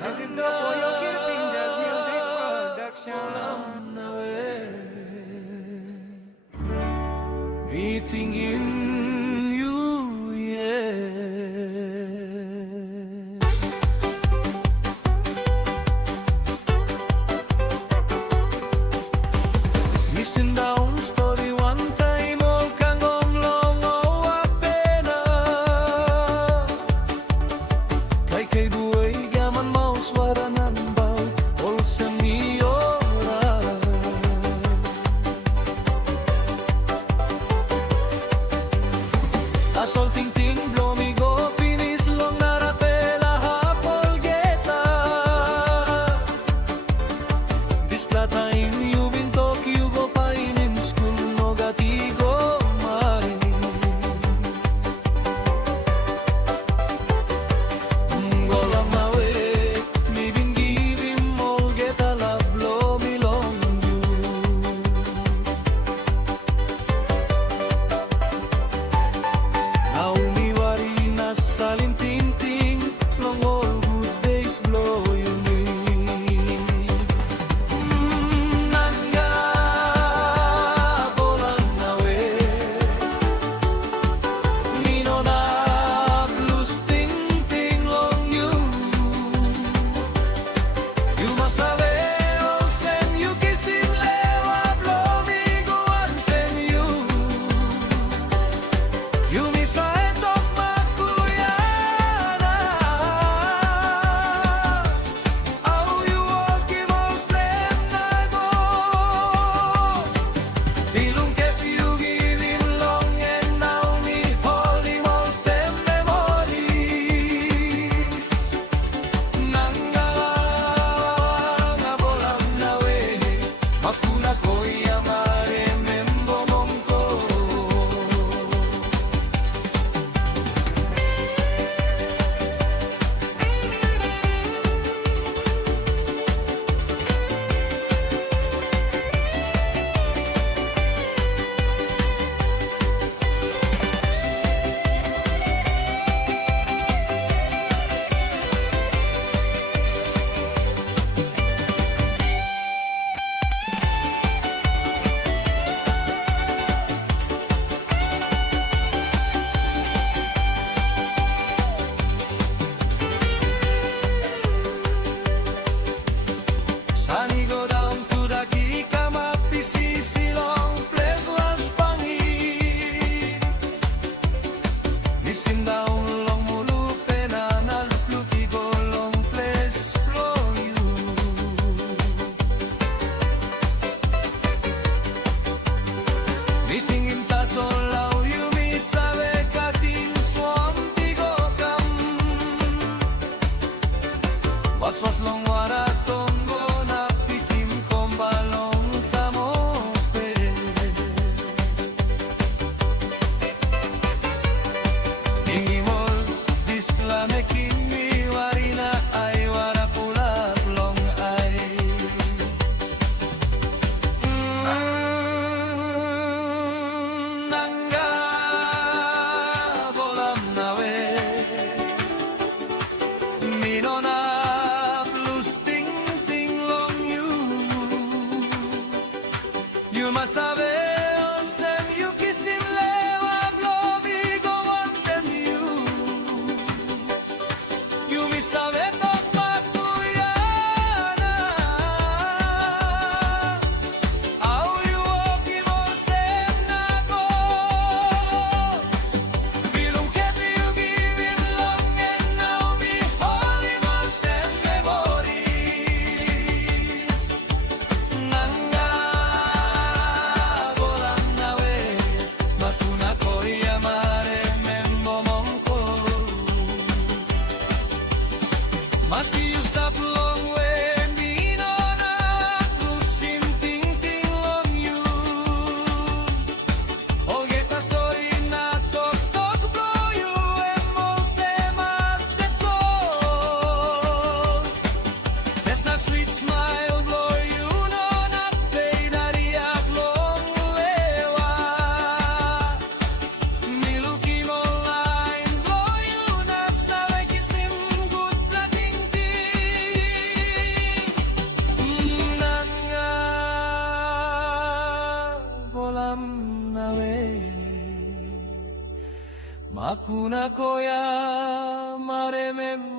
This is the Pollo Kirpin Jazz Music Production. Meeting in you, yeah. Missing down story one time, all kang long o pena. Kay buhay gaman mau suara nambau, all semiora. Asol ting ting blow me go pinis long narapela hapol geta. This plata in you bin Tokyo go pain in school no gatigo mai. Ngolam nawe mi bin giving mol geta love blow me long you. Now me worry na saling ting ting long all good days blow you me. Nanga bolang nawe Nino na blues ting ting long you. You must have send you kissing lewa blow me go antem you. You miss a end of makuyana. How you walk him all same na go. Ilung kep you give him long and now me hold him all same memories. Nanga nga bolam nawe makuna ko yamare membo mongko. Sunny go down to the Kikama PCC long place last pangin. Missing down long mulu pena na luki go long place flow you. Meeting in Tasolao you mi sabe kating swam tigo kam. Was long waraton go na pikim kombalong tamo pe. Ingimol disklame kimi warina ay wara pula long ay. Nanga bolam nawe Mino na blues ting ting long you. You must have send you kiss him lewa blow me go antem you. You miss a veto makuyana. How you walk him all same na go. Bilong kep you give him long and now me hold him all same memories. Nanga bolang nawe makuna ko yamare membo mongko. Maski you stop long way me no na lusin ting ting long you. All get a story na talk blow you and all say mas that's all. There's na sweet smile blow you no na fade na riak long lewa. Miluki mo line blow you na sabe kisim good na ting ting. Hakuna koya maremem